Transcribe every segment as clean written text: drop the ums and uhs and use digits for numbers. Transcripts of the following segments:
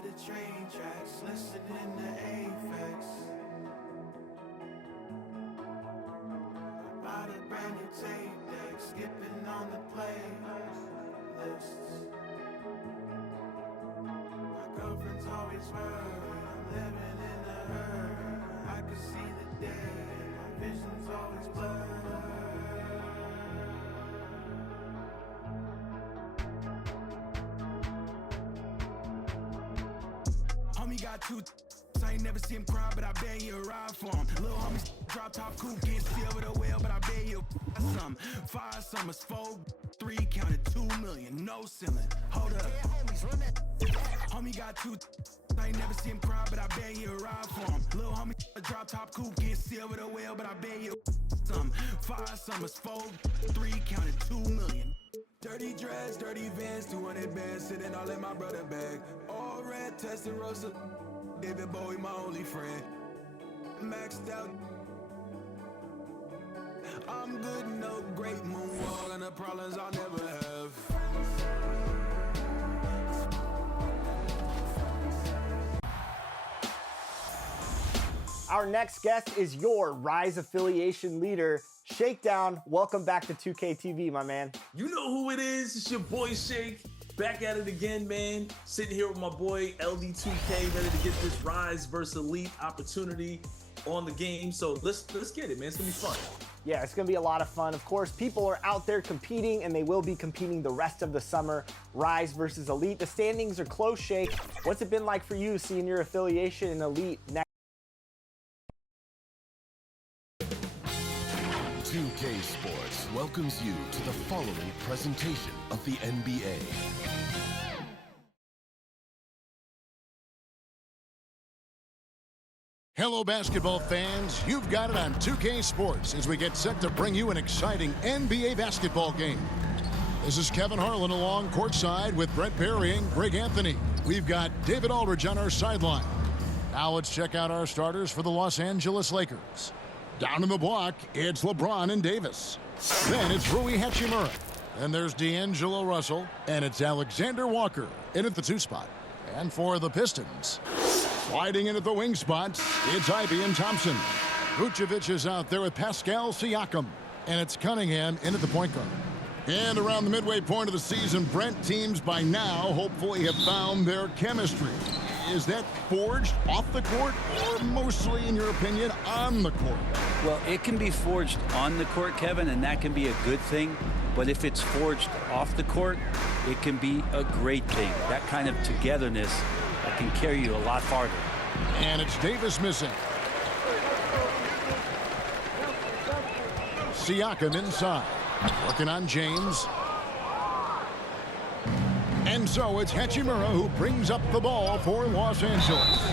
by the train tracks, listening to Aphex. I bought a brand new tape deck, skipping on the playlists. My girlfriend's always worried, I'm living in a hurry. I can see the day, my vision's always blurred. Homie got two, I ain't never see him cry, but I bet he'll ride for him. Little homie drop top coupe, can't see over the wheel, but I bet he'll some. 5 summers, 4, 3, counted 2 million, no ceiling. Hold up. Homie got two, I ain't never see him cry, but I bet he'll ride for him. Little homie drop top coupe, can't see over the wheel, but I bet he'll some. 5 summers, 4, 3, counted 2 million. Dirty dress, dirty Vans, 200 bands, sitting all in my brother bag. All red, Testarossa, David Bowie, my only friend. Maxed out. I'm good, no great moonwalk, and the problems I'll never have. Our next guest is your Rise affiliation leader, Shakedown. Welcome back to 2K TV, my man. You know who it is. It's your boy Shake. Back at it again, man. Sitting here with my boy LD2K, ready to get this Rise versus Elite opportunity on the game. So let's get it, man. It's gonna be fun. Yeah, it's gonna be a lot of fun. Of course, people are out there competing, and they will be competing the rest of the summer. Rise versus Elite. The standings are close, Shake. What's it been like for you seeing your affiliation in Elite next? 2K Sports welcomes you to the following presentation of the NBA. Hello, basketball fans. You've got it on 2K Sports as we get set to bring you an exciting NBA basketball game. This is Kevin Harlan along courtside with Brett Perry and Greg Anthony. We've got David Aldridge on our sideline. Now let's check out our starters for the Los Angeles Lakers. Down in the block, it's LeBron and Davis. Then it's Rui Hachimura. And there's D'Angelo Russell. And it's Alexander Walker in at the 2 spot. And for the Pistons, sliding in at the wing spots, it's Ivian Thompson. Vucevic is out there with Pascal Siakam. And it's Cunningham in at the point guard. And around the midway point of the season, Brent, teams by now hopefully have found their chemistry. Is that forged off the court or mostly, in your opinion, on the court? Well, it can be forged on the court, Kevin, and that can be a good thing. But if it's forged off the court, it can be a great thing. That kind of togetherness that can carry you a lot farther. And it's Davis missing. Siakam inside. Working on James. And so it's Hachimura who brings up the ball for Los Angeles.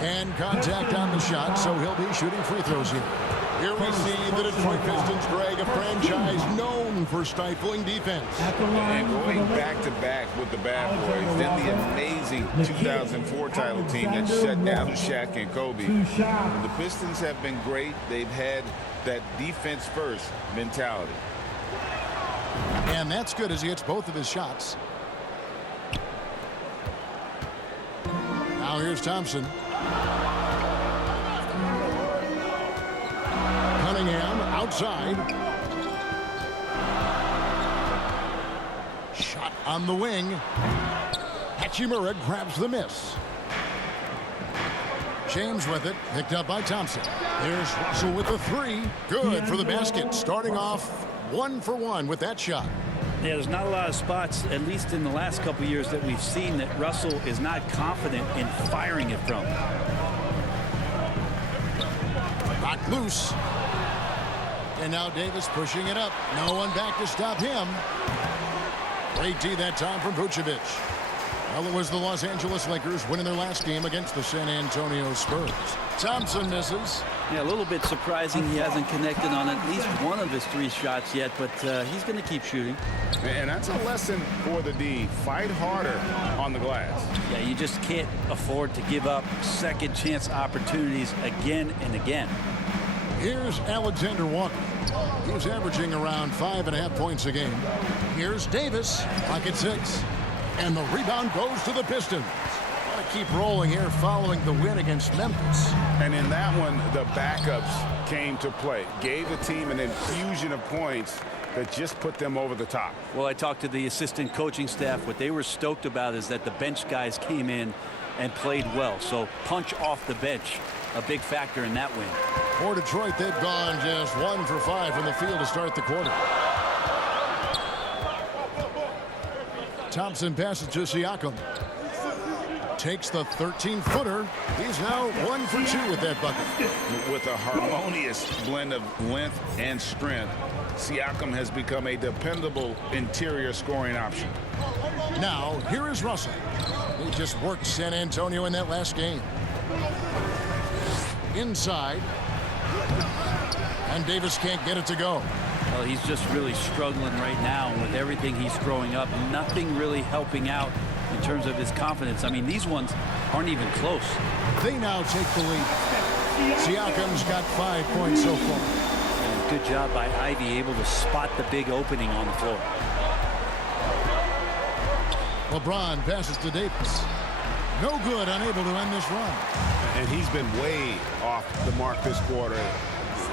And contact on the shot, so he'll be shooting free throws here. Here we see the Detroit Pistons, Greg, a franchise known for stifling defense. And going back-to-back with the bad boys, then the amazing 2004 title team that shut down Shaq and Kobe. The Pistons have been great. They've had that defense-first mentality. And that's good as he hits both of his shots. Now here's Thompson. Cunningham outside. Shot on the wing. Hachimura grabs the miss. James with it, picked up by Thompson. Here's Russell with the 3. Good for the basket, starting off 1 for 1 with that shot. Yeah, there's not a lot of spots, at least in the last couple of years, that we've seen that Russell is not confident in firing it from. Knocked loose. And now Davis pushing it up. No one back to stop him. Great D that time from Vucevic. Well, it was the Los Angeles Lakers winning their last game against the San Antonio Spurs. Thompson misses. Yeah, a little bit surprising he hasn't connected on at least one of his 3 shots yet, but he's going to keep shooting. And that's a lesson for the D. Fight harder on the glass. Yeah, you just can't afford to give up second chance opportunities again and again. Here's Alexander Walker. He's averaging around 5.5 points a game. Here's Davis, pocket 6. And the rebound goes to the Pistons. What a keep rolling here following the win against Memphis. And in that one, the backups came to play. Gave the team an infusion of points that just put them over the top. Well, I talked to the assistant coaching staff. What they were stoked about is that the bench guys came in and played well. So punch off the bench, a big factor in that win. For Detroit, they've gone just 1 for 5 from the field to start the quarter. Thompson passes to Siakam. Takes the 13-footer. He's now 1 for 2 with that bucket. With a harmonious blend of length and strength, Siakam has become a dependable interior scoring option. Now, here is Russell. He just worked San Antonio in that last game. Inside. And Davis can't get it to go. Well, he's just really struggling right now with everything he's throwing up. Nothing really helping out in terms of his confidence. I mean, these ones aren't even close. They now take the lead. Siakam's got 5 points so far. And good job by Ivy, able to spot the big opening on the floor. LeBron passes to Davis. No good, unable to end this run. And he's been way off the mark this quarter.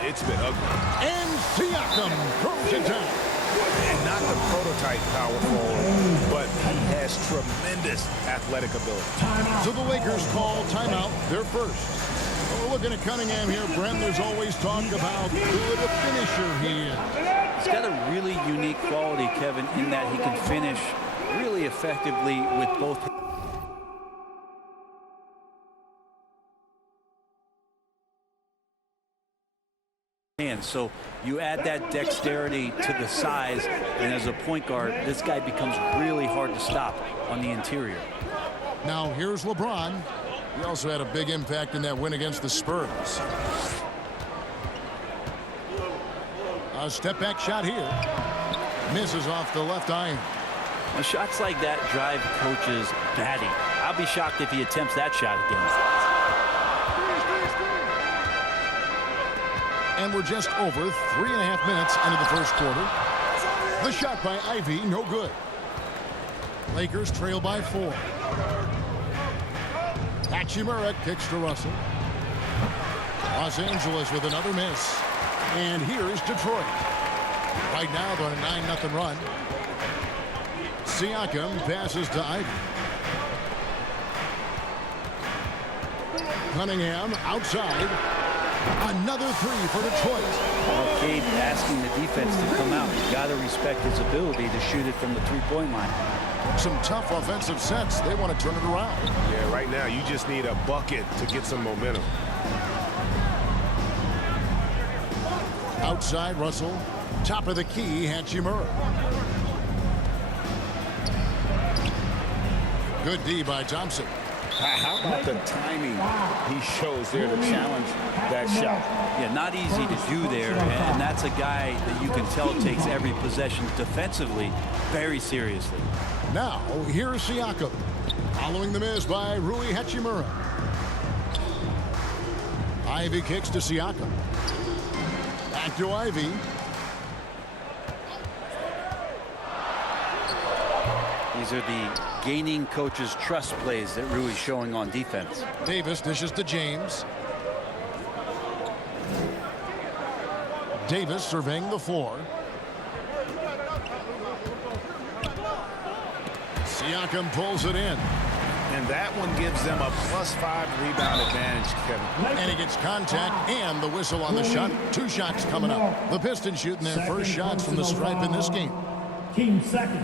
It's been ugly. And Siakam throws it down. And not the prototype power forward, but he has tremendous athletic ability. So the Lakers call timeout, their first. We're looking at Cunningham here, Brent. There's always talk about who the finisher he is. He's got a really unique quality, Kevin, in that he can finish really effectively with both. So you add that dexterity to the size, and as a point guard, this guy becomes really hard to stop on the interior. Now here's LeBron. He also had a big impact in that win against the Spurs. A step back shot here. Misses off the left iron. Now, shots like that drive coaches batty. I'll be shocked if he attempts that shot again. And we're just over 3.5 minutes into the first quarter. The shot by Ivy, no good. Lakers trail by 4. Hachimura kicks to Russell. Los Angeles with another miss. And here is Detroit. Right now they're on a 9-0 run. Siakam passes to Ivy. Cunningham outside. Another 3 for Detroit. Well, Cade asking the defense to come out. You've got to respect his ability to shoot it from the three-point line. Some tough offensive sets. They want to turn it around. Yeah, right now you just need a bucket to get some momentum. Outside Russell. Top of the key, Hachimura. Good D by Thompson. How about the timing he shows there to challenge that shot? Yeah, not easy to do there, and that's a guy that you can tell takes every possession defensively very seriously. Now, here's Siakam. Following the miss by Rui Hachimura. Ivy kicks to Siakam. Back to Ivy. These are the gaining coach's trust plays that Rui's showing on defense. Davis dishes to James. Davis surveying the floor. Siakam pulls it in. And that one gives them a +5 rebound advantage, Kevin. And he gets contact and the whistle on the shot. 2 shots coming up. The Pistons shooting their first shots from the stripe in this game. Team second.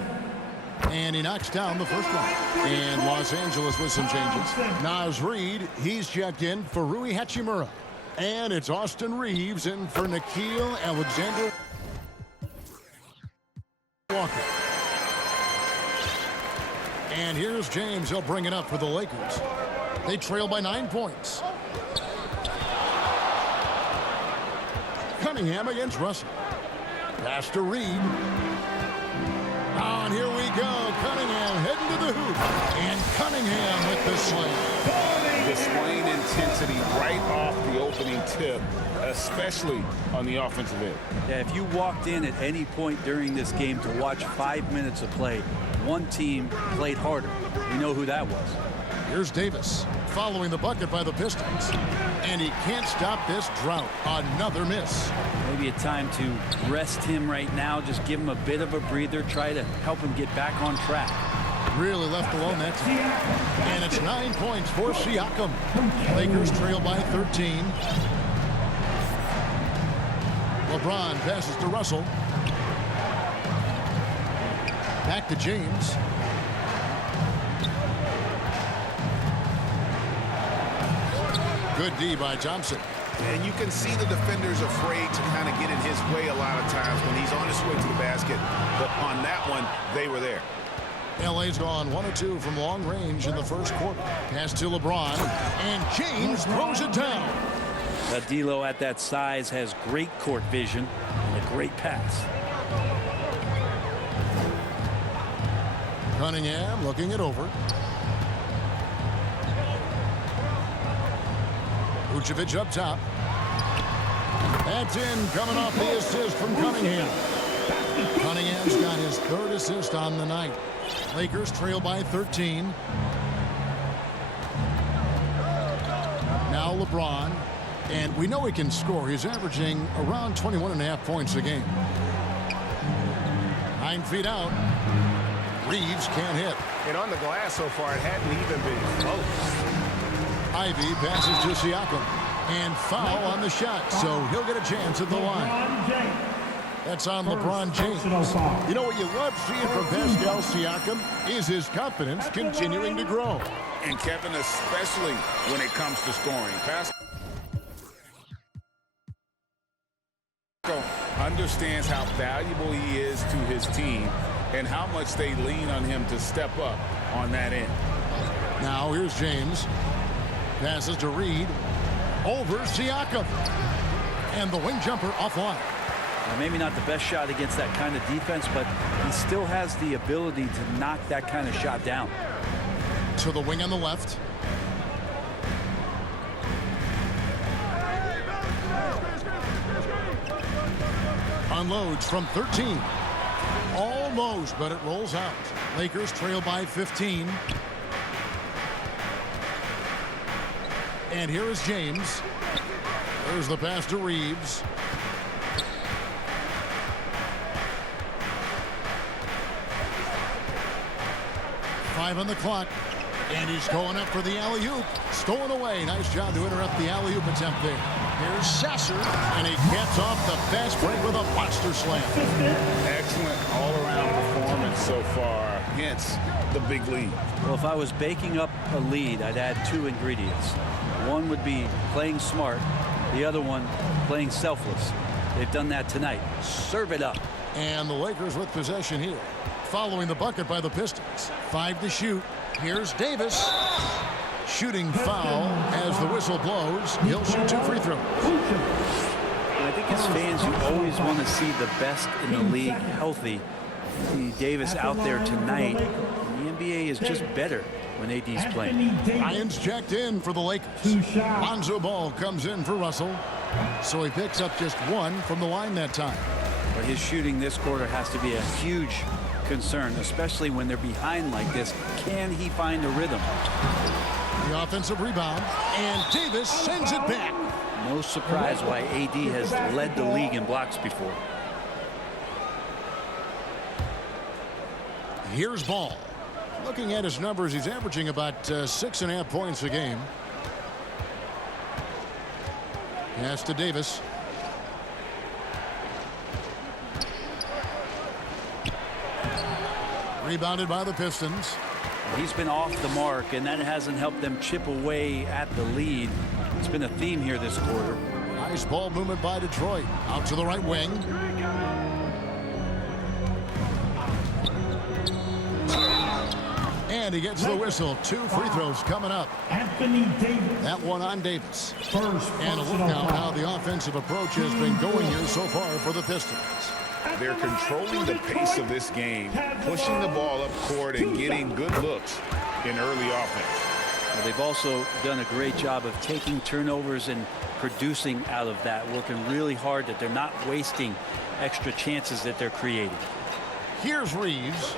And he knocks down the first one. And Los Angeles with some changes. Naz Reid, he's checked in for Rui Hachimura. And it's Austin Reeves in for Nickeil Alexander Walker. And here's James. He'll bring it up for the Lakers. They trail by 9 points. Cunningham against Russell. Pass to Reed. Oh, and here we go. Cunningham heading to the hoop. And Cunningham with the slam. Displaying intensity right off the opening tip, especially on the offensive end. Yeah, if you walked in at any point during this game to watch 5 minutes of play, one team played harder. We know who that was. Here's Davis following the bucket by the Pistons. And he can't stop this drought. Another miss. Maybe a time to rest him right now. Just give him a bit of a breather. Try to help him get back on track. Really left alone that time. And it's 9 points for Siakam. Lakers trail by 13. LeBron passes to Russell. Back to James. Good D by Thompson. And you can see the defenders afraid to kind of get in his way a lot of times when he's on his way to the basket. But on that one, they were there. LA's gone 1 of 2 from long range in the first quarter. Pass to LeBron. And James throws it down. D'Lo at that size has great court vision and a great pass. Cunningham looking it over. Vucevic up top. That's in, coming off the assist from Cunningham. Cunningham's got his 3rd assist on the night. Lakers trail by 13. Now LeBron. And we know he can score. He's averaging around 21.5 points a game. 9 feet out. Reeves can't hit. And on the glass so far, it hadn't even been close. Ivy passes to Siakam. And foul on the shot. So he'll get a chance at the line. That's on LeBron James. You know what you love seeing from Pascal Siakam is his confidence continuing to grow. And Kevin, especially when it comes to scoring. Pascal understands how valuable he is to his team and how much they lean on him to step up on that end. Now here's James. Passes to Reed. Over Siakam. And the wing jumper offline. Maybe not the best shot against that kind of defense, but he still has the ability to knock that kind of shot down. To the wing on the left. Unloads from 13. Almost, but it rolls out. Lakers trail by 15. And here is James. There's the pass to Reeves. Five on the clock. And he's going up for the alley-oop. Stolen away. Nice job to interrupt the alley-oop attempt there. Here's Sasser. And he gets off the fast break with a monster slam. Excellent all-around performance so far. Hence the big lead. Well, if I was baking up a lead, I'd add 2 ingredients. One would be playing smart. The other one, playing selfless. They've done that tonight. Serve it up. And the Lakers with possession here. Following the bucket by the Pistons. 5 to shoot. Here's Davis. Shooting foul as the whistle blows. He'll shoot 2 free throws. I think as fans, you always want to see the best in the league healthy. See Davis out there tonight. The NBA is just better when AD's playing. Ryan's checked in for the Lakers. Lonzo Ball comes in for Russell. So he picks up just 1 from the line that time. But his shooting this quarter has to be a huge concern, especially when they're behind like this. Can he find a rhythm? The offensive rebound, and Davis sends it back. No surprise why AD has led the league in blocks before. Here's Ball. Looking at his numbers, he's averaging about 6.5 points a game. Pass to Davis. Rebounded by the Pistons. He's been off the mark, and that hasn't helped them chip away at the lead. It's been a theme here this quarter. Nice ball movement by Detroit. Out to the right wing. And he gets the whistle. 2 free throws coming up. Anthony Davis. That one on Davis. First and a look now how the offensive approach has been going here so far for the Pistons. They're controlling the pace of this game, pushing the ball up court and getting good looks in early offense. Well, they've also done a great job of taking turnovers and producing out of that, working really hard that they're not wasting extra chances that they're creating. Here's Reeves.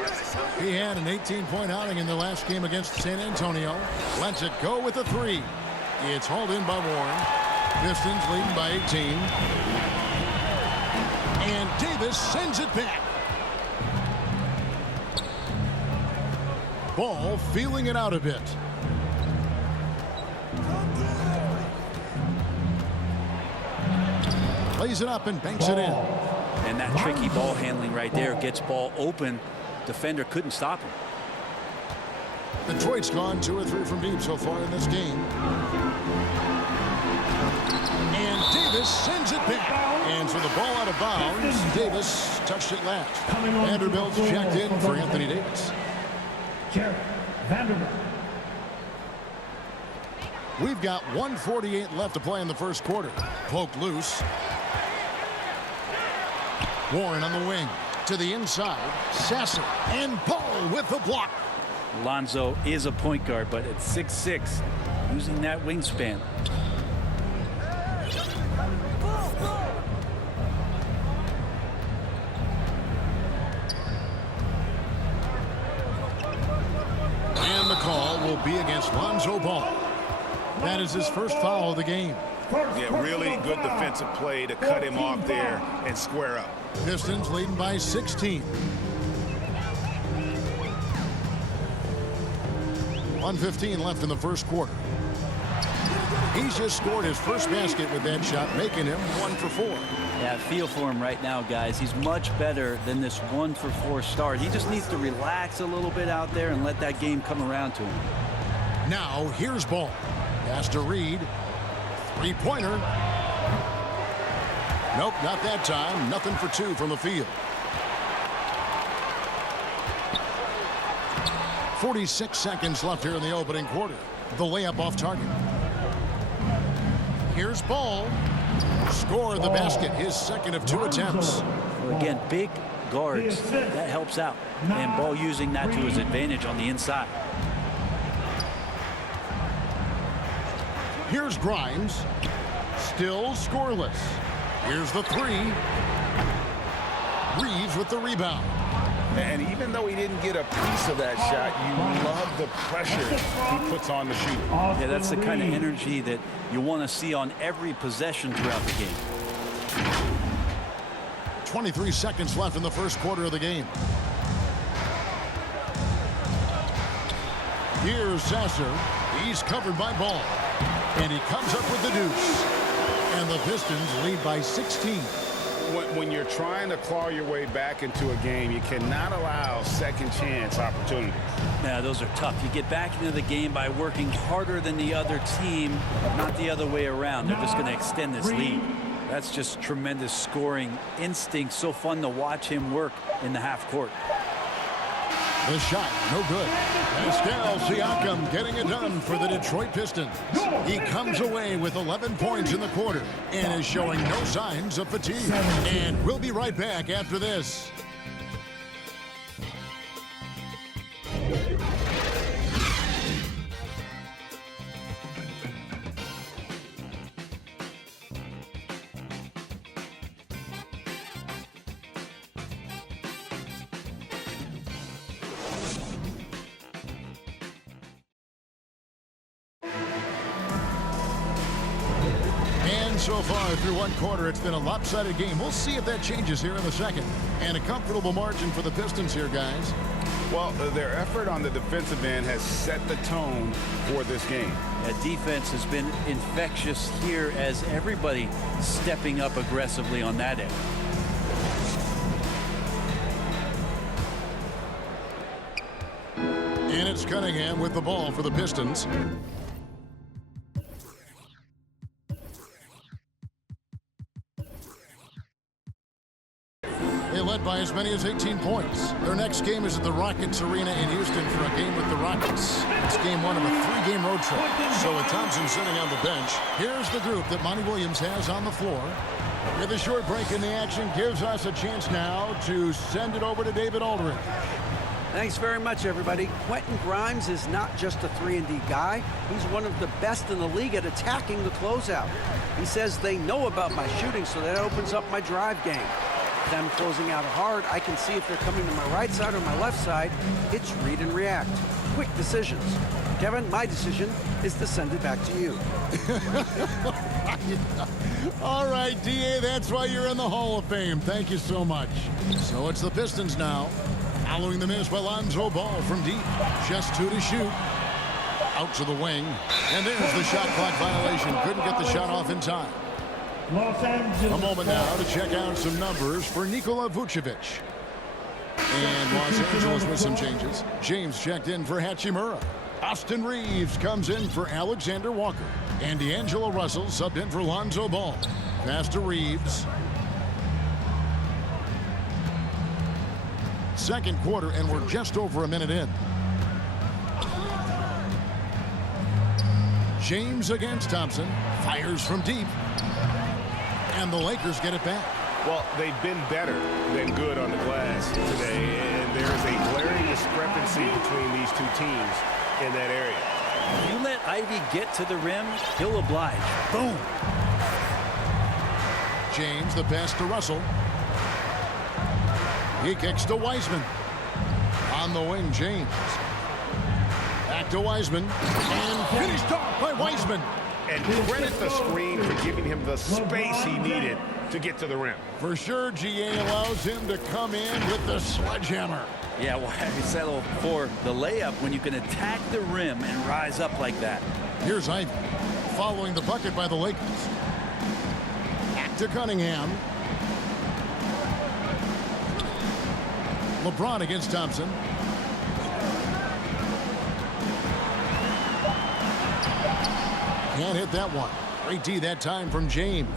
He had an 18-point outing in the last game against San Antonio. Lets it go with a 3. It's hauled in by Warren. Pistons leading by 18. And Davis sends it back. Ball feeling it out a bit. Lays it up and banks it in. And that tricky ball handling right there gets ball open. Defender couldn't stop him. Detroit's gone 2 or 3 from deep so far in this game. And Davis sends it back. And so the ball out of bounds. Davis touched it last. Vanderbilt's checked in for Anthony Davis. Vanderbilt. We've got 1:48 left to play in the first quarter. Poked loose. Warren on the wing. To the inside. Sasser. And Paul with the block. Lonzo is a point guard, but at 6'6", using that wingspan. And the call will be against Lonzo Ball. That is his first foul of the game. Yeah, really good defensive play to cut him off there and square up. Pistons leading by 16. 1:15 left in the first quarter. He's just scored his first basket with that shot, making him 1 for 4. Yeah, feel for him right now, guys. He's much better than this 1 for 4 start. He just needs to relax a little bit out there and let that game come around to him. Now here's Ball. Pass to Reed. 3-pointer. Nope, not that time. Nothing for 2 from the field. 46 seconds left here in the opening quarter. The layup off target. Here's Ball. Scored the basket, his second of 2 attempts. Well, again, big guards, that helps out. And Ball using that to his advantage on the inside. Here's Grimes. Still scoreless. Here's the 3. Reeves with the rebound. And even though he didn't get a piece of that shot, you love the pressure he puts on the shooter. Yeah, that's the kind of energy that you want to see on every possession throughout the game. 23 seconds left in the first quarter of the game. Here's Sasser. He's covered by Ball. And he comes up with the deuce. And the Pistons lead by 16. When you're trying to claw your way back into a game, you cannot allow second chance opportunities. Yeah, those are tough. You get back into the game by working harder than the other team, not the other way around. They're just going to extend this lead. That's just tremendous scoring instinct. So fun to watch him work in the half court. The shot, no good. Pascal Siakam getting it done for the Detroit Pistons. He comes away with 11 points in the quarter and is showing no signs of fatigue. And we'll be right back after this. So far through one quarter, it's been a lopsided game. We'll see if that changes here in the second. And a comfortable margin for the Pistons here, guys. Well, their effort on the defensive end has set the tone for this game. That defense has been infectious here as everybody stepping up aggressively on that end. And it's Cunningham with the ball for the Pistons. Led by as many as 18 points. Their next game is at the Rockets Arena in Houston for a game with the Rockets. It's game 1 of a 3-game road trip. So with Thompson sitting on the bench, here's the group that Monty Williams has on the floor. With a short break in the action, gives us a chance now to send it over to David Aldridge. Thanks very much, everybody. Quentin Grimes is not just a 3-and-D guy. He's one of the best in the league at attacking the closeout. He says they know about my shooting, so that opens up my drive game. If I'm closing out hard, I can see if they're coming to my right side or my left side. It's read and react. Quick decisions. Kevin, my decision is to send it back to you. All right, D.A., that's why you're in the Hall of Fame. Thank you so much. So it's the Pistons now. Following the miss by Lonzo Ball from deep. Just 2 to shoot. Out to the wing. And there's the shot clock violation. Couldn't get the shot off in time. A moment now to check out some numbers for Nikola Vucevic. And Los Angeles with some changes. James checked in for Hachimura. Austin Reeves comes in for Alexander Walker. And D'Angelo Russell subbed in for Lonzo Ball. Pass to Reeves. Second quarter, and we're just over a minute in. James against Thompson. Fires from deep. And the Lakers get it back. Well, they've been better than good on the glass today, and there's a glaring discrepancy between these two teams in that area. If you let Ivy get to the rim, he'll oblige. Boom. James, the pass to Russell. He kicks to Wiseman. On the wing, James. Back to Wiseman. And finished off by Wiseman. And credit the screen for giving him the space he needed to get to the rim. For sure, GA allows him to come in with the sledgehammer. Yeah, why settle for the layup when you can attack the rim and rise up like that? Here's Ivy following the bucket by the Lakers. Back to Cunningham. LeBron against Thompson. Can't hit that one. Great D that time from James.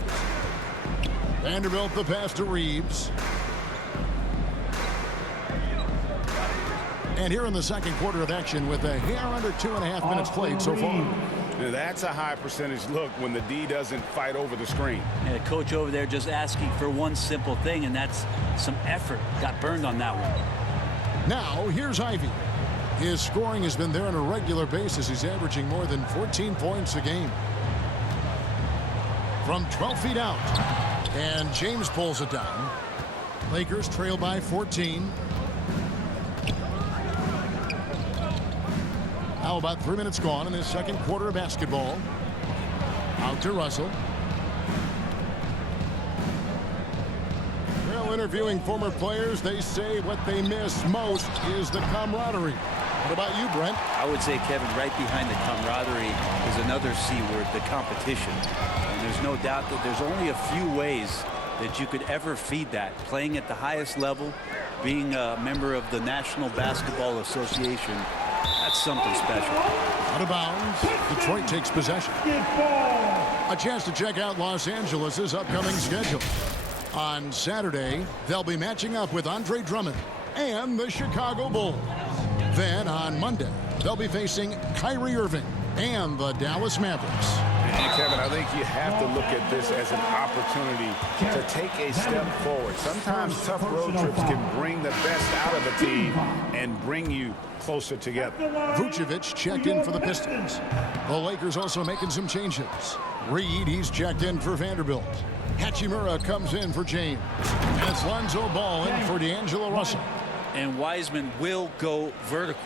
Vanderbilt the pass to Reeves. And here in the second quarter of action with a hair under 2.5 minutes played so far. Now that's a high percentage look when the D doesn't fight over the screen. And the coach over there just asking for one simple thing, and that's some effort. Got burned on that one. Now here's Ivy. His scoring has been there on a regular basis. He's averaging more than 14 points a game. From 12 feet out. And James pulls it down. Lakers trail by 14. Now about 3 minutes gone in this second quarter of basketball. Out to Russell. Well, interviewing former players, they say what they miss most is the camaraderie. What about you, Brent? I would say, Kevin, right behind the camaraderie is another C word, the competition. And there's no doubt that there's only a few ways that you could ever feed that. Playing at the highest level, being a member of the National Basketball Association, that's something special. Out of bounds. Detroit takes possession. A chance to check out Los Angeles' upcoming schedule. On Saturday, they'll be matching up with Andre Drummond and the Chicago Bulls. Then on Monday, they'll be facing Kyrie Irving and the Dallas Mavericks. And Kevin, I think you have to look at this as an opportunity to take a step forward. Sometimes tough road trips can bring the best out of a team and bring you closer together. Vucevic checked in for the Pistons. The Lakers also making some changes. Reed, he's checked in for Vanderbilt. Hachimura comes in for James. And it's Lonzo Ball in for D'Angelo Russell. And Wiseman will go vertical.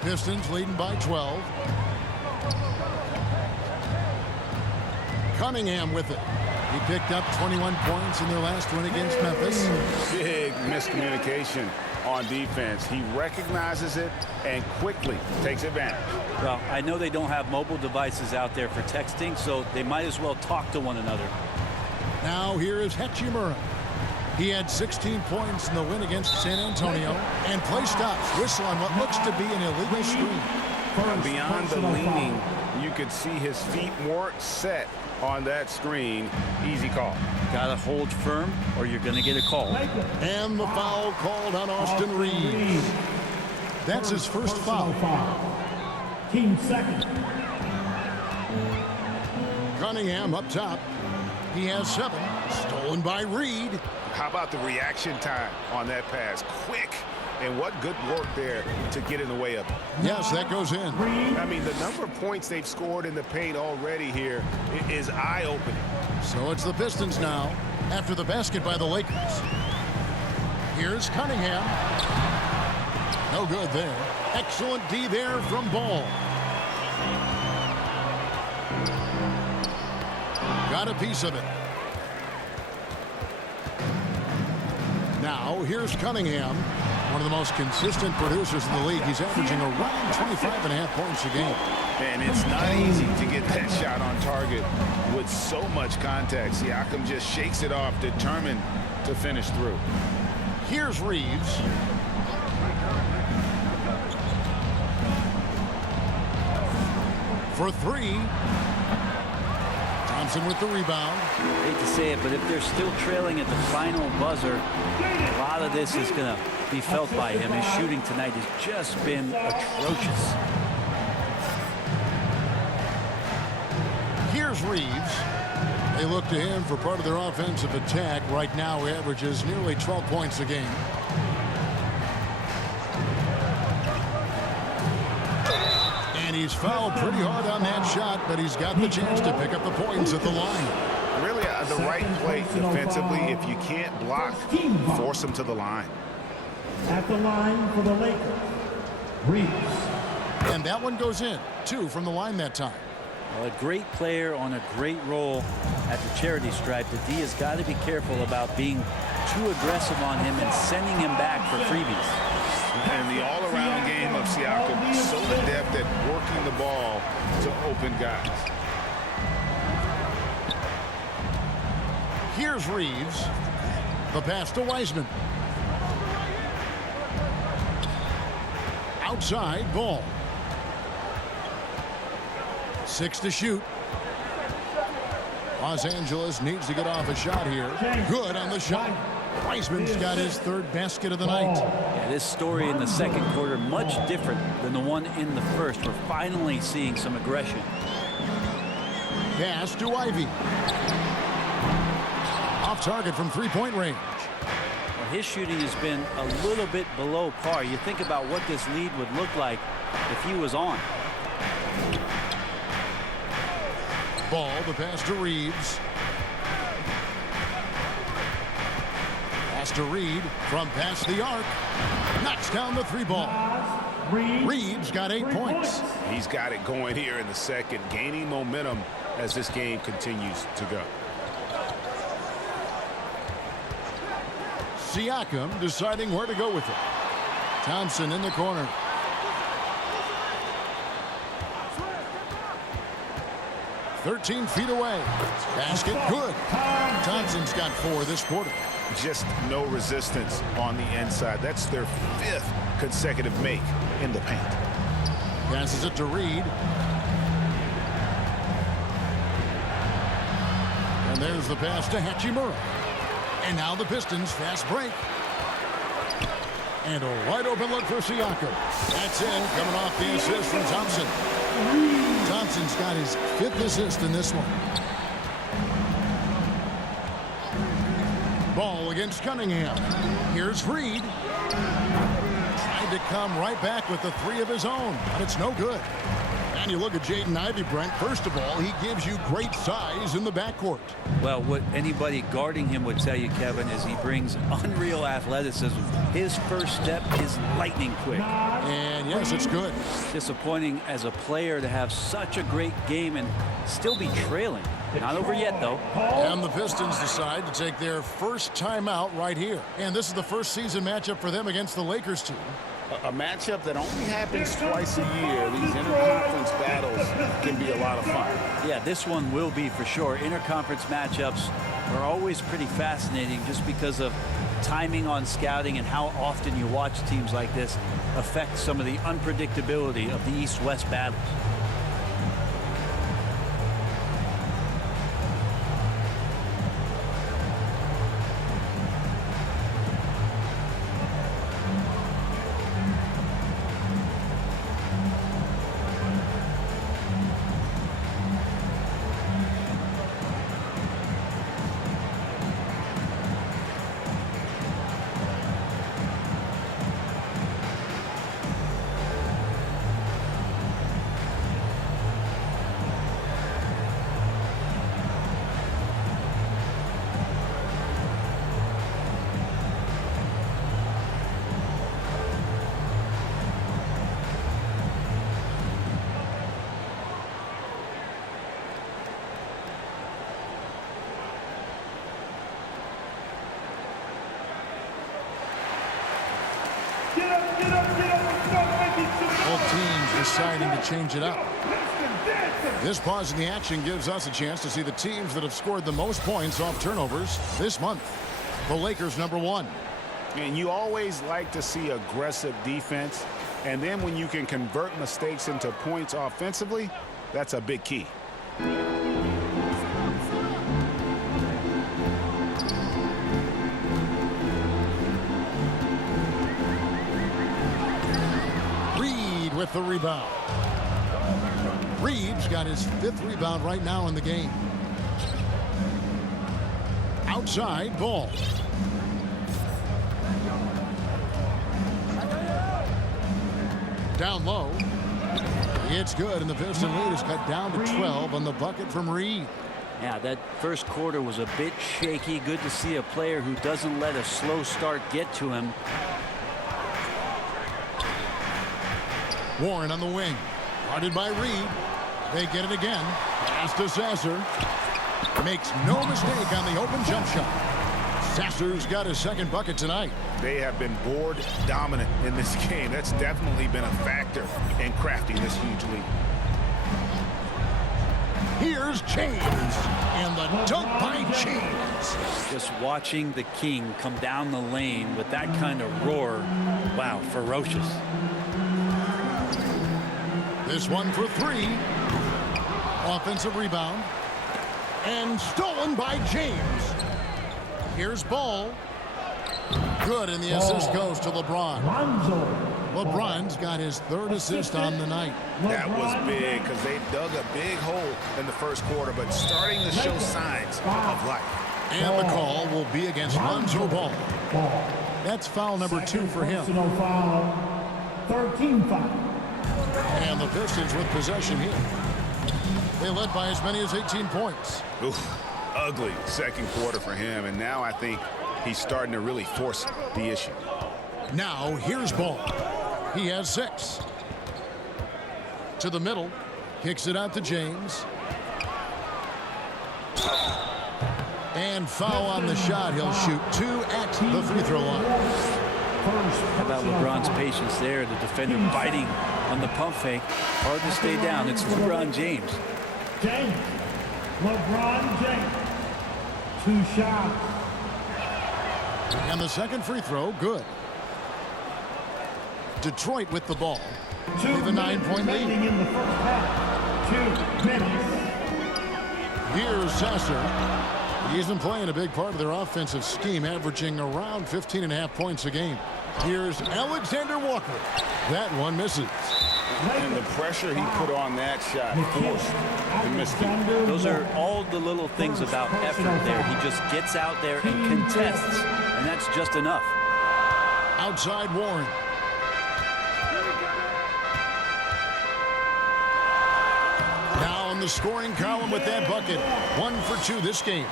Pistons leading by 12. Cunningham with it. He picked up 21 points in their last win against Memphis. Big miscommunication on defense. He recognizes it and quickly takes advantage. Well, I know they don't have mobile devices out there for texting, so they might as well talk to one another. Now here is Hachimura. He had 16 points in the win against San Antonio. And play stops. Whistle on what looks to be an illegal screen. And beyond the leaning, you could see his feet more set on that screen. Easy call. Gotta hold firm or you're gonna get a call. And the foul called on Austin Reeves. That's his first foul. Team second. Cunningham up top. He has 7. Stolen by Reed. How about the reaction time on that pass? Quick. And what good work there to get in the way of it. Yes, that goes in. I mean, the number of points they've scored in the paint already here is eye-opening. So it's the Pistons now after the basket by the Lakers. Here's Cunningham. No good there. Excellent D there from Ball. Got a piece of it. Now, here's Cunningham, one of the most consistent producers in the league. He's averaging around 25.5 points a game. And it's not easy to get that shot on target with so much contact. Siakam just shakes it off, determined to finish through. Here's Reeves. For three. Thompson with the rebound. Hate to say it, but if they're still trailing at the final buzzer, a lot of this is going to be felt by him. His shooting tonight has just been atrocious. Here's Reeves. They look to him for part of their offensive attack. Right now, he averages nearly 12 points a game. And he's fouled pretty hard on that shot, but he's got the chance to pick up the points at the line. Really the right play defensively. If you can't block, force him to the line. At the line for the Lakers, Reeves. And that one goes in. 2 from the line that time. Well, a great player on a great role at the charity stripe. The D has got to be careful about being too aggressive on him and sending him back for freebies. And the all-around game of Siakam, so adept at working the ball to open guys. Here's Reeves. The pass to Wiseman. Outside, Ball. 6 to shoot. Los Angeles needs to get off a shot here. Good on the shot. Wiseman's got his 3rd basket of the night. Yeah, this story in the second quarter much different than the one in the first. We're finally seeing some aggression. Pass to Ivy. Off target from 3-point range. Well, his shooting has been a little bit below par. You think about what this lead would look like if he was on. Ball, the pass to Reeves. Pass to Reed from past the arc. Knocks down the 3-ball. Reeves got 8 points. He's got it going here in the second, gaining momentum as this game continues to go. Siakam deciding where to go with it. Thompson in the corner. "13 feet away. Basket good. Thompson's got 4 this quarter. Just no resistance on the inside. That's their 5th consecutive make in the paint. Passes it to Reed. And there's the pass to Hachimura. And now the Pistons fast break. And a wide open look for Siakam. That's in, coming off the assist from Thompson. Thompson's got his 5th assist in this one. Ball against Cunningham. Here's Reed. Tried to come right back with the 3 of his own, but it's no good. And you look at Jaden Ivey, Brent. First of all, he gives you great size in the backcourt. Well, what anybody guarding him would tell you, Kevin, is he brings unreal athleticism. His first step is lightning quick. And yes, it's good. Disappointing as a player to have such a great game and still be trailing. Not over yet, though. And the Pistons decide to take their first timeout right here. And this is the first season matchup for them against the Lakers team. A matchup that only happens twice a year. These interconference battles can be a lot of fun. Yeah, this one will be for sure. Interconference matchups are always pretty fascinating just because of timing on scouting and how often you watch teams like this affect some of the unpredictability of the East-West battles. Both teams deciding to change it up. This pause in the action gives us a chance to see the teams that have scored the most points off turnovers this month. The Lakers #1. And you always like to see aggressive defense. And then when you can convert mistakes into points offensively, that's a big key. Reed with the rebound. Reed's got his 5th rebound right now in the game. Outside ball. Down low. It's good, and the Piston lead is cut down to 12 on the bucket from Reed. Yeah, that first quarter was a bit shaky. Good to see a player who doesn't let a slow start get to him. Warren on the wing. Guarded by Reed. They get it again. Pass to Sasser. Makes no mistake on the open jump shot. Sasser's got his 2nd bucket tonight. They have been board dominant in this game. That's definitely been a factor in crafting this huge lead. Here's James. And the dunk by James. Just watching the King come down the lane with that kind of roar. Wow, ferocious. This one for 3. Offensive rebound. And stolen by James. Here's Ball. Good, and the assist goes to LeBron. LeBron's got his 3rd assist on the night. That was big because they dug a big hole in the first quarter, but starting to show signs of life. And the call will be against Lonzo Ball. That's foul number 2 for him. 13 foul. And the Pistons with possession here. They led by as many as 18 points. Oof, ugly second quarter for him, and now I think he's starting to really force the issue. Now here's Ball. He has 6. To the middle. Kicks it out to James. And foul on the shot. He'll shoot 2 at the free throw line. How about LeBron's patience there? The defender biting on the pump fake. Hard to stay down. It's LeBron James. James. LeBron James. 2 shots. And the 2nd free throw, good. Detroit with the ball. With a 9-point lead. In the first half. 2 minutes. Here's Sasser. He's been playing a big part of their offensive scheme, averaging around 15.5 points a game. Here's Alexander Walker. That one misses. And the pressure he put on that shot forced the miscue. Those are all the little things about effort there. He just gets out there and contests, and that's just enough. Outside Warren. Now in the scoring column with that bucket. 1 for 2 this game.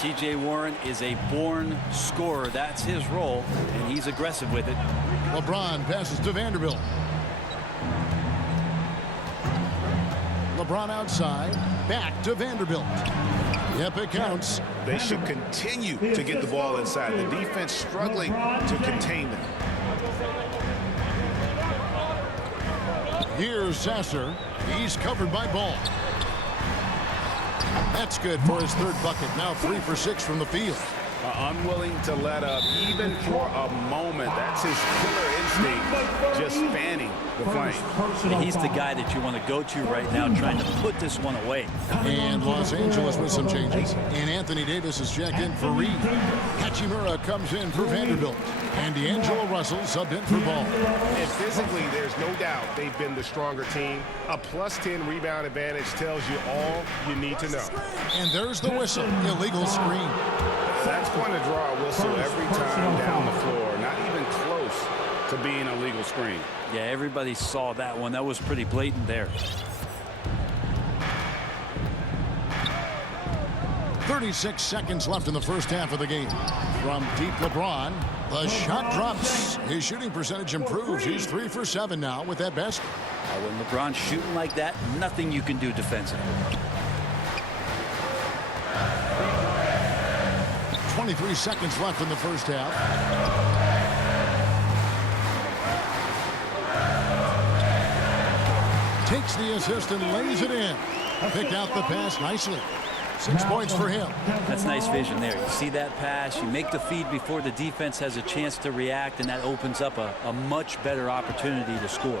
T.J. Warren is a born scorer. That's his role, and he's aggressive with it. LeBron passes to Vanderbilt. LeBron outside. Back to Vanderbilt. Yep, it counts. They should continue to get the ball inside. The defense struggling to contain them. Here's Sasser. He's covered by Ball. That's good for his 3rd bucket. Now 3 for 6 from the field. Unwilling to let up even for a moment. That's his killer instinct, just fanning the flame. And he's the guy that you want to go to right now, trying to put this one away. And Los Angeles with some changes. And Anthony Davis is checked in for Reed. Hachimura comes in for Vanderbilt. And D'Angelo Russell subbed in for Ball. And physically, there's no doubt they've been the stronger team. A +10 rebound advantage tells you all you need to know. And there's the whistle. Illegal screen. That's going to draw a whistle every time down the floor. Not even close to being a legal screen. Yeah, everybody saw that one. That was pretty blatant there. 36 seconds left in the first half of the game. From deep LeBron, the shot drops. His shooting percentage improves. He's 3 for 7 now with that basket. When LeBron's shooting like that, nothing you can do defensively. 23 seconds left in the first half. Takes the assist and lays it in. Picked out the pass nicely. 6 points for him. That's nice vision there. You see that pass, you make the feed before the defense has a chance to react, and that opens up a much better opportunity to score.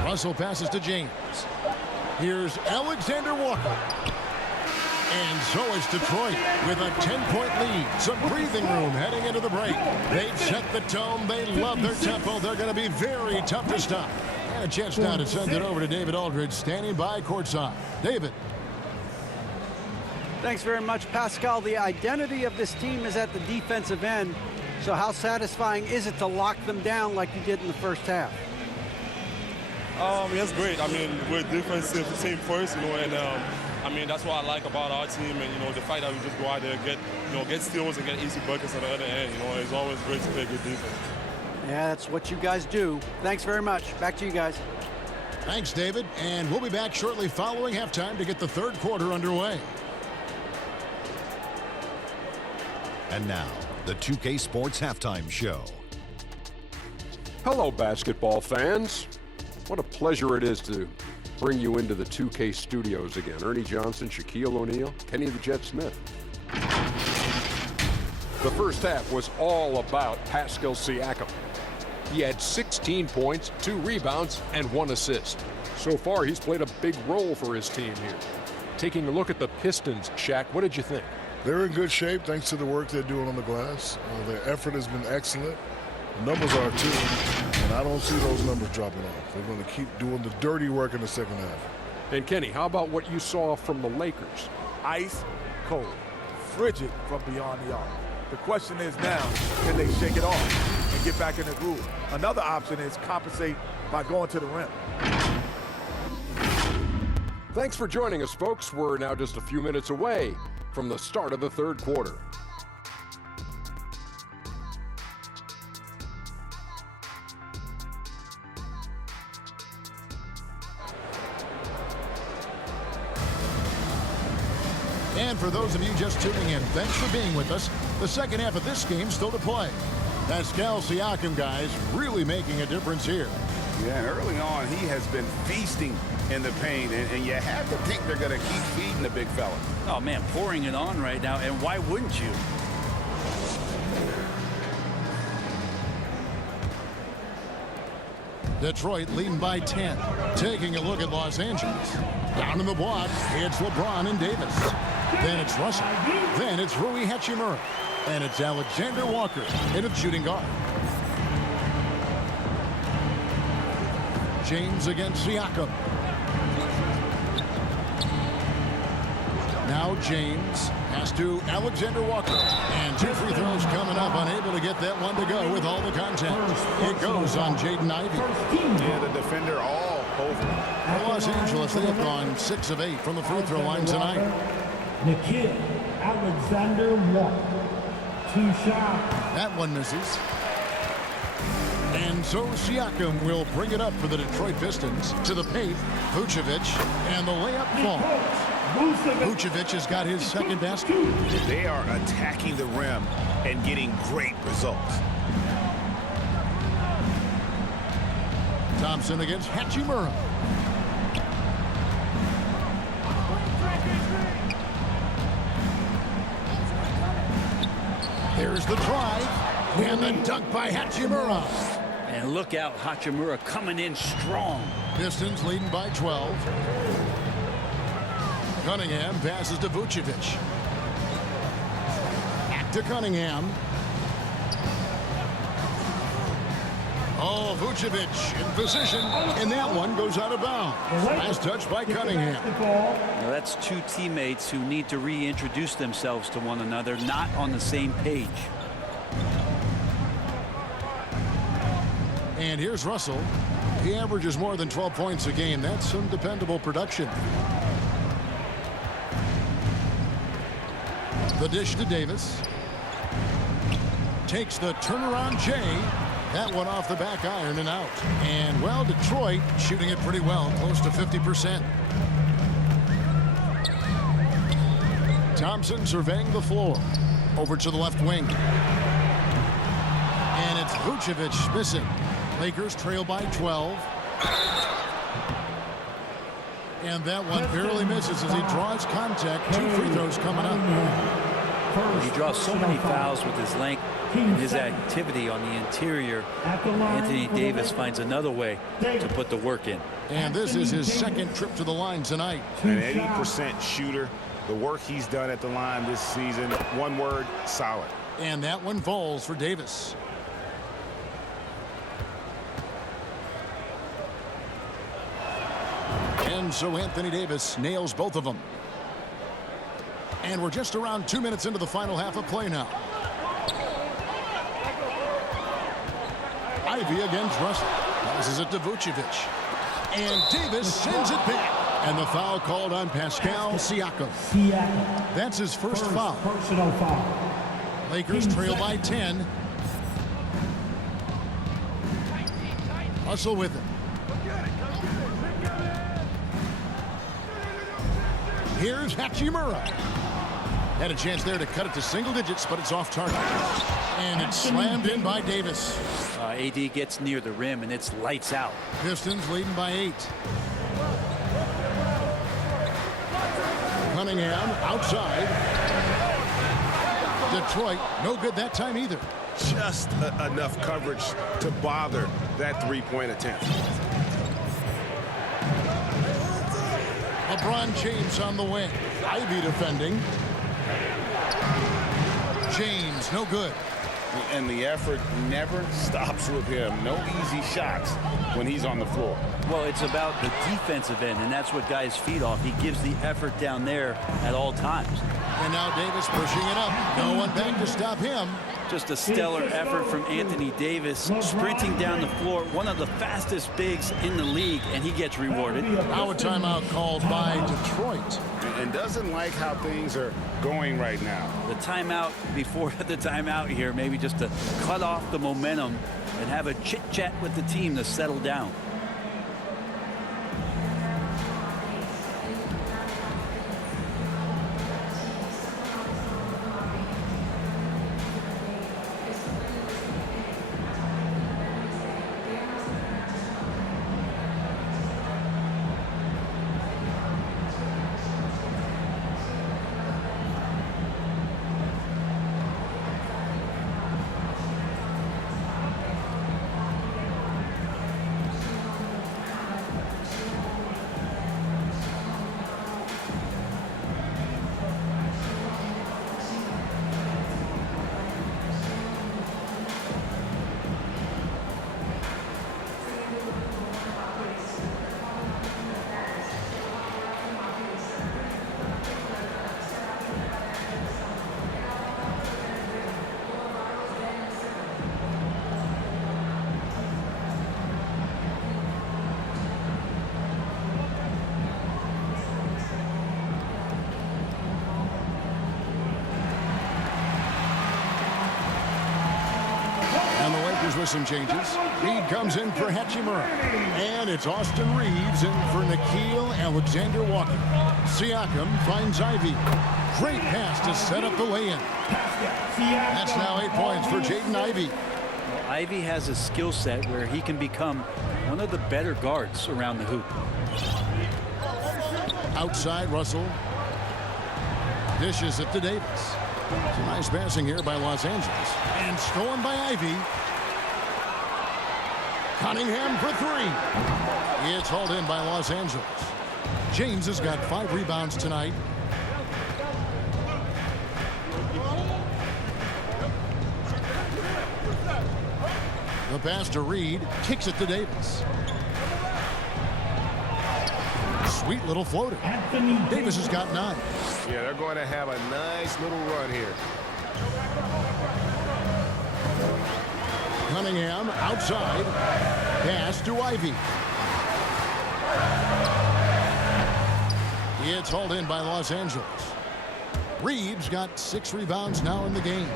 Russell passes to James. Here's Alexander Walker. And so is Detroit with a 10-point lead. Some breathing room heading into the break. They've set the tone. They love their tempo. They're going to be very tough to stop. And a chance now to send it over to David Aldridge, standing by courtside. David. Thanks very much, Pascal. The identity of this team is at the defensive end. So how satisfying is it to lock them down like you did in the first half? It's great. I mean, we're a defensive team first, and I mean, that's what I like about our team, and the fact that we just go out there and get steals and get easy buckets on the other end. It's always great to play good defense. Yeah, that's what you guys do. Thanks very much. Back to you guys. Thanks, David. And we'll be back shortly following halftime to get the third quarter underway. And now, the 2K Sports Halftime Show. Hello, basketball fans. What a pleasure it is to bring you into the 2K studios again. Ernie Johnson, Shaquille O'Neal, Kenny the Jet Smith. The first half was all about Pascal Siakam. He had 16 points, 2 rebounds, and 1 assist. So far, he's played a big role for his team here. Taking a look at the Pistons, Shaq, what did you think? They're in good shape thanks to the work they're doing on the glass. Their effort has been excellent. The numbers are too, and I don't see those numbers dropping off. They're going to keep doing the dirty work in the second half. And Kenny, how about what you saw from the Lakers? Ice cold, frigid from beyond the arc. The question is now, can they shake it off and get back in the groove? Another option is compensate by going to the rim. Thanks for joining us, folks. We're now just a few minutes away from the start of the third quarter. And for those of you just tuning in, thanks for being with us. The second half of this game still to play. Pascal Siakam, guys, really making a difference here. Yeah, and early on, he has been feasting in the paint, and you have to think they're going to keep feeding the big fella. Oh, man, pouring it on right now, and why wouldn't you? Detroit leading by 10. Taking a look at Los Angeles. Down in the block, it's LeBron and Davis. Then it's Russell. Then it's Rui Hachimura. And it's Alexander Walker in a shooting guard. James against Siakam. Now James has to Alexander Walker. And 2 free throws coming up, unable to get that one to go with all the contact. It goes on Jaden Ivey. Yeah, the defender all over. For Los Angeles, they have gone 6 of 8 from the free throw line tonight. Nikhil Alexander Walker. 2 shots. That one misses. And so Siakam will bring it up for the Detroit Pistons to the paint. Vucevic, and the layup falls. Vucevic has got his second basket. They are attacking the rim and getting great results. Thompson against Hachimura. Here's the drive, and the dunk by Hachimura. And look out, Hachimura coming in strong. Pistons leading by 12. Cunningham passes to Vucevic. Back to Cunningham. Oh, Vucevic in position, and that one goes out of bounds. Last touch by Cunningham. Now that's 2 teammates who need to reintroduce themselves to one another, not on the same page. And here's Russell. He averages more than 12 points a game. That's some dependable production. The dish to Davis. Takes the turnaround J. That one off the back iron and out. And, well, Detroit shooting it pretty well, close to 50%. Thompson surveying the floor. Over to the left wing. And it's Vucevic missing. Lakers trail by 12. And that one barely misses as he draws contact. 2 free throws coming up. He draws so many fouls with his length and his activity on the interior. Anthony Davis finds another way to put the work in. And this is his second trip to the line tonight. An 80% shooter. The work he's done at the line this season, one word, solid. And that one falls for Davis. And so Anthony Davis nails both of them. And we're just around 2 minutes into the final half of play now. Ivy against Russell. Passes it to Vucevic. And Davis sends it back. And the foul called on Pascal Siakam. That's his first foul. Personal foul. Lakers trail by 10. Russell with it. Here's Hachimura. Had a chance there to cut it to single digits, but it's off target. And it's slammed in by Davis. AD gets near the rim, and it's lights out. Pistons leading by 8. Cunningham outside. Detroit, no good that time either. Just enough coverage to bother that three-point attempt. LeBron James on the wing. Ivy defending. James, no good. And the effort never stops with him. No easy shots when he's on the floor. Well, it's about the defensive end, and that's what guys feed off. He gives the effort down there at all times. And now Davis pushing it up. No one back to stop him. Just a stellar effort from Anthony Davis, sprinting down the floor, one of the fastest bigs in the league, and he gets rewarded. Now a timeout called by Detroit. And doesn't like how things are going right now. The timeout before the timeout here, maybe just to cut off the momentum and have a chit-chat with the team to settle down. With some changes. Reed comes in for Hachimura. And it's Austin Reeves in for Nickeil Alexander-Walker. Siakam finds Ivy. Great pass to set up the lay-in. That's now 8 points for Jaden Ivey. Well, Ivy has a skill set where he can become one of the better guards around the hoop. Outside Russell. Dishes it to Davis. Some nice passing here by Los Angeles. And stolen by Ivy. Cunningham for 3. It's hauled in by Los Angeles. James has got 5 rebounds tonight. The pass to Reed. Kicks it to Davis. Sweet little floater. Davis has got 9. Yeah, they're going to have a nice little run here. Cunningham outside. Pass to Ivy. It's hauled in by Los Angeles. Reeves got 6 rebounds now in the game.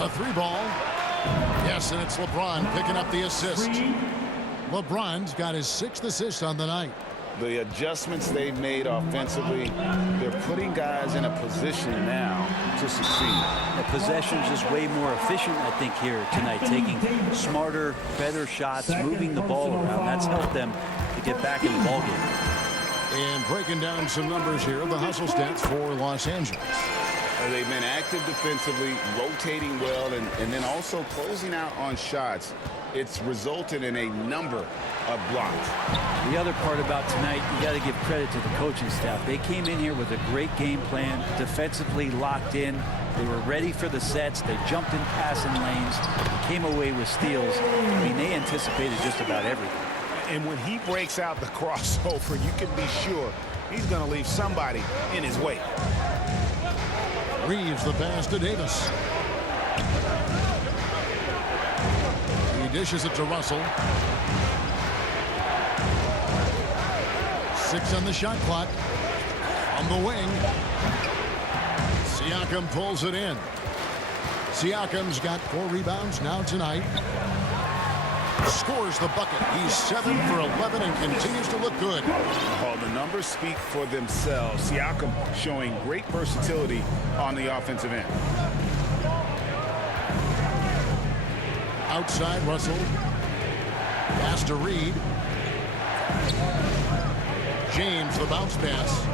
A 3 ball. Yes, and it's LeBron picking up the assist. LeBron's got his 6th assist on the night. The adjustments they've made offensively, they're putting guys in a position now to succeed. The possession's just way more efficient, I think, here tonight, taking smarter, better shots, moving the ball around. That's helped them to get back in the ballgame. And breaking down some numbers here, the hustle stats for Los Angeles. They've been active defensively, rotating well, and then also closing out on shots. It's resulted in a number of blocks. The other part about tonight, you got to give credit to the coaching staff. They came in here with a great game plan, defensively locked in. They were ready for the sets. They jumped in passing lanes, came away with steals. I mean, they anticipated just about everything. And when he breaks out the crossover, you can be sure he's going to leave somebody in his way. Reeves the pass to Davis. He dishes it to Russell. 6 on the shot clock. On the wing. Siakam pulls it in. Siakam's got 4 rebounds now tonight. Scores the bucket. He's 7 for 11 and continues to look good. Oh, the numbers speak for themselves. Siakam showing great versatility on the offensive end. Outside Russell. Pass to Reed. James the bounce pass.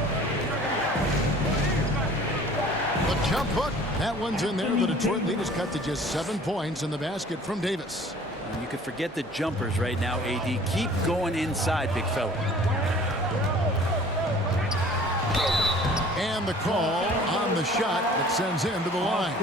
The jump hook. That one's in there. The Detroit lead is cut to just 7 points in the basket from Davis. You can forget the jumpers right now, AD. Keep going inside, big fella. And the call on the shot that sends him to the line.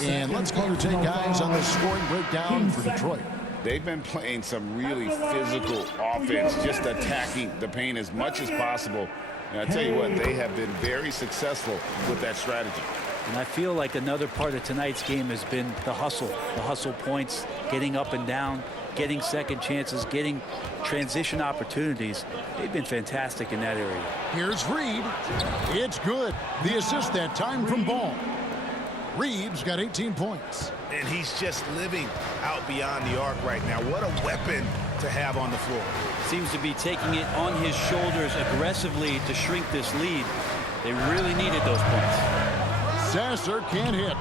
And let's go to take guys on the scoring breakdown for Detroit. They've been playing some really physical offense, just attacking the paint as much as possible. And I tell you what, they have been very successful with that strategy. And I feel like another part of tonight's game has been the hustle points, getting up and down, getting second chances, getting transition opportunities. They've been fantastic in that area. Here's Reed. It's good. The assist that time from Ball. Reeves got 18 points. And he's just living out beyond the arc right now. What a weapon to have on the floor. Seems to be taking it on his shoulders aggressively to shrink this lead. They really needed those points. Sasser can't hit.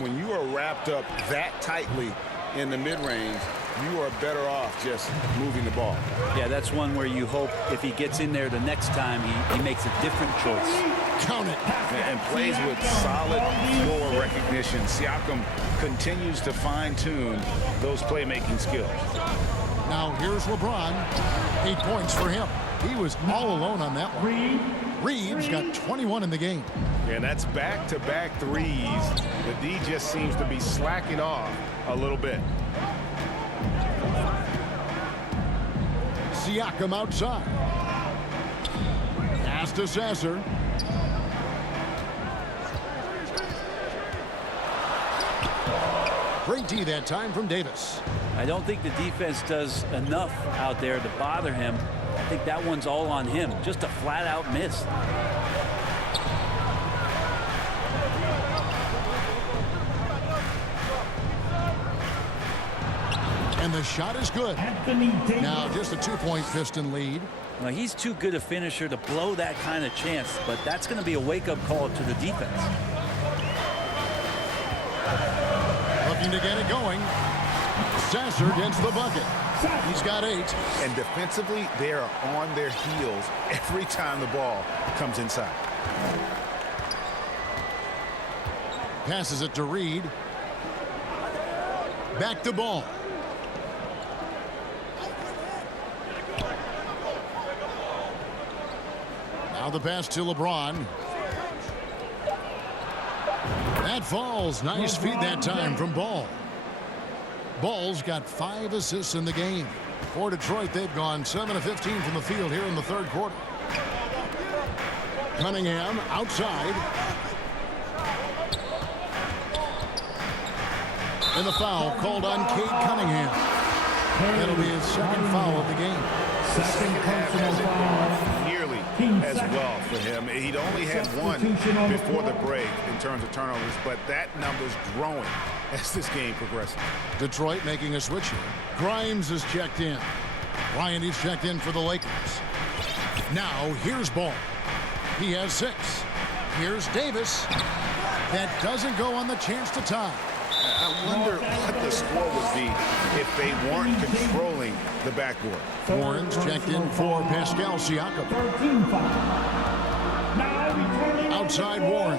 When you are wrapped up that tightly in the mid-range, you are better off just moving the ball. Yeah, that's one where you hope if he gets in there the next time, he makes a different choice. Count it. And plays with solid floor recognition. Siakam continues to fine-tune those playmaking skills. Now here's LeBron. 8 points for him. He was all alone on that one. Reeves got 21 in the game. And that's back-to-back threes. The D just seems to be slacking off a little bit. Siakam outside. Pass to Sasser. Great D that time from Davis. I don't think the defense does enough out there to bother him. I think that one's all on him. Just a flat-out miss. And the shot is good. Now just a 2-point Piston lead. Well, he's too good a finisher to blow that kind of chance, but that's going to be a wake-up call to the defense. Looking to get it going. Sasser gets the bucket. He's got 8. And defensively, they are on their heels every time the ball comes inside. Passes it to Reed. Back to Ball. Now the pass to LeBron. That falls. Nice feed that time from Ball. Ball's got 5 assists in the game. For Detroit, they've gone 7 of 15 from the field here in the third quarter. Cunningham outside. And the foul called on Cade Cunningham. That'll be his second foul of the game. Second personal foul. Nearly as well for him. He'd only had 1 before the break in terms of turnovers, but that number's growing as this game progresses. Detroit making a switch here. Grimes is checked in. Bryant is checked in for the Lakers. Now here's Ball. He has 6. Here's Davis. That doesn't go on the chance to tie. I wonder what the score would be if they weren't controlling the backboard. Warren's checked in for Pascal Siakam. Outside Warren.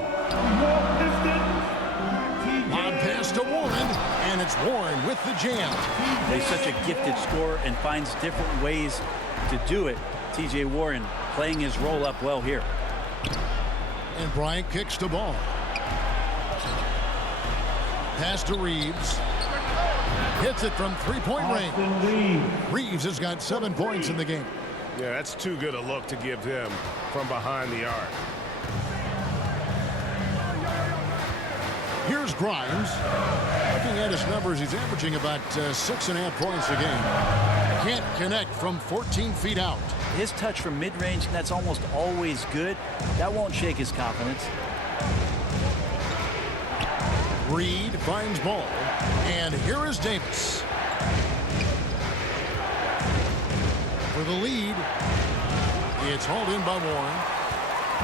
On pass to Warren, and it's Warren with the jam. He's such a gifted scorer and finds different ways to do it. TJ Warren playing his role up well here. And Bryant kicks the ball. Pass to Reeves. Hits it from three-point range. Reeves has got 7 points in the game. Yeah, that's too good a look to give him from behind the arc. Here's Grimes. Looking at his numbers, he's averaging about 6.5 points a game. Can't connect from 14 feet out. His touch from mid-range, that's almost always good. That won't shake his confidence. Reed finds Ball. And here is Davis. For the lead. It's hauled in by Warren.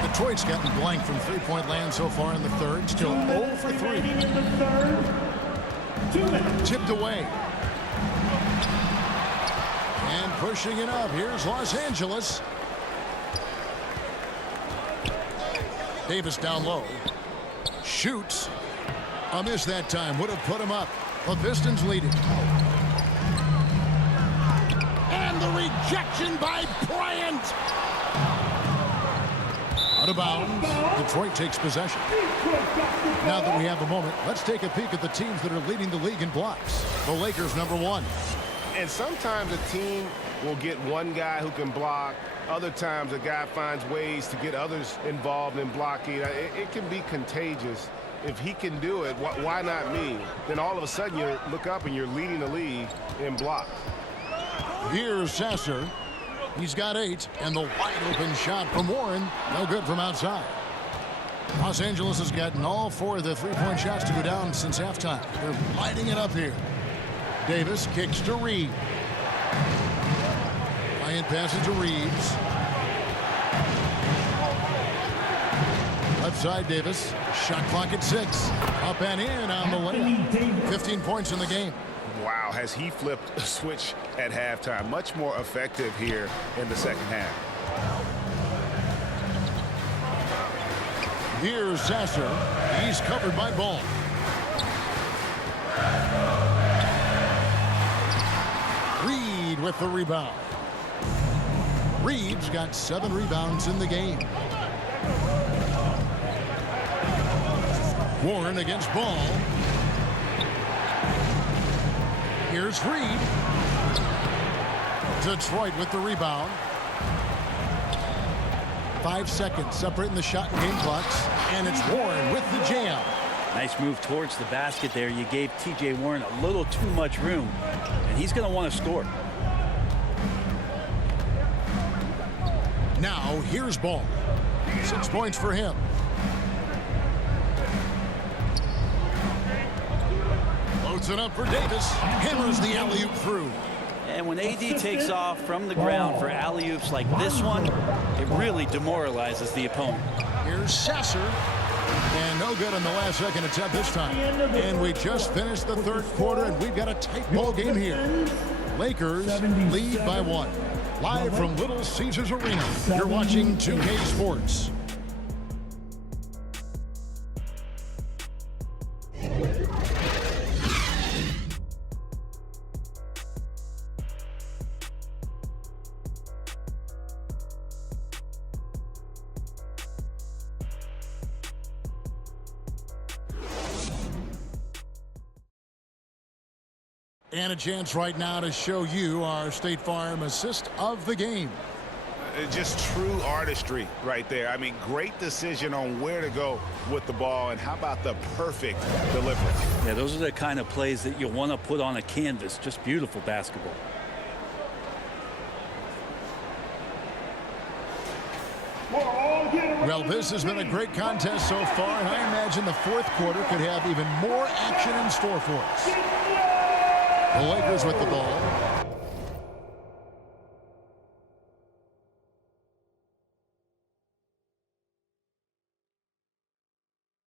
Detroit's gotten blank from three-point land so far in the third. Still 0 for 3. Tipped away. And pushing it up. Here's Los Angeles. Davis down low. Shoots. A miss that time. Would have put him up. The Pistons leading. And the rejection by Bryant. Out of bounds. Detroit takes possession. Now that we have a moment, let's take a peek at the teams that are leading the league in blocks. The Lakers, #1. And sometimes a team will get one guy who can block. Other times a guy finds ways to get others involved in blocking. It can be contagious. If he can do it, why not me? Then all of a sudden you look up and you're leading the league in blocks. Here's Sasser. He's got 8, and the wide open shot from Warren. No good from outside. Los Angeles has gotten all 4 of the three-point shots to go down since halftime. They're lighting it up here. Davis kicks to Reed. Bryant passes to Reeves. Left side Davis. Shot clock at 6. Up and in on the layup. 15 points in the game. Wow, has he flipped a switch at halftime. Much more effective here in the second half. Here's Sasser. He's covered by Ball. Reed with the rebound. Reed's got 7 rebounds in the game. Warren against Ball. Here's Reed. Detroit with the rebound. 5 seconds separating the shot and game clocks. And it's Warren with the jam. Nice move towards the basket there. You gave TJ Warren a little too much room, and he's going to want to score. Now here's Ball. 6 points for him. Loads it up for Davis. Hammers the alley-oop through. And when AD takes off from the ground for alley-oops like this one, it really demoralizes the opponent. Here's Sasser. And no good on the last second attempt this time. And we just finished the third quarter, and we've got a tight ball game here. Lakers lead by 1. Live from Little Caesars Arena, you're watching 2K Sports. And a chance right now to show you our State Farm assist of the game. Just true artistry right there. I mean, great decision on where to go with the ball, and how about the perfect delivery? Yeah, those are the kind of plays that you'll want to put on a canvas. Just beautiful basketball. Well, this has been a great contest so far, and I imagine the fourth quarter could have even more action in store for us. The Lakers with the ball.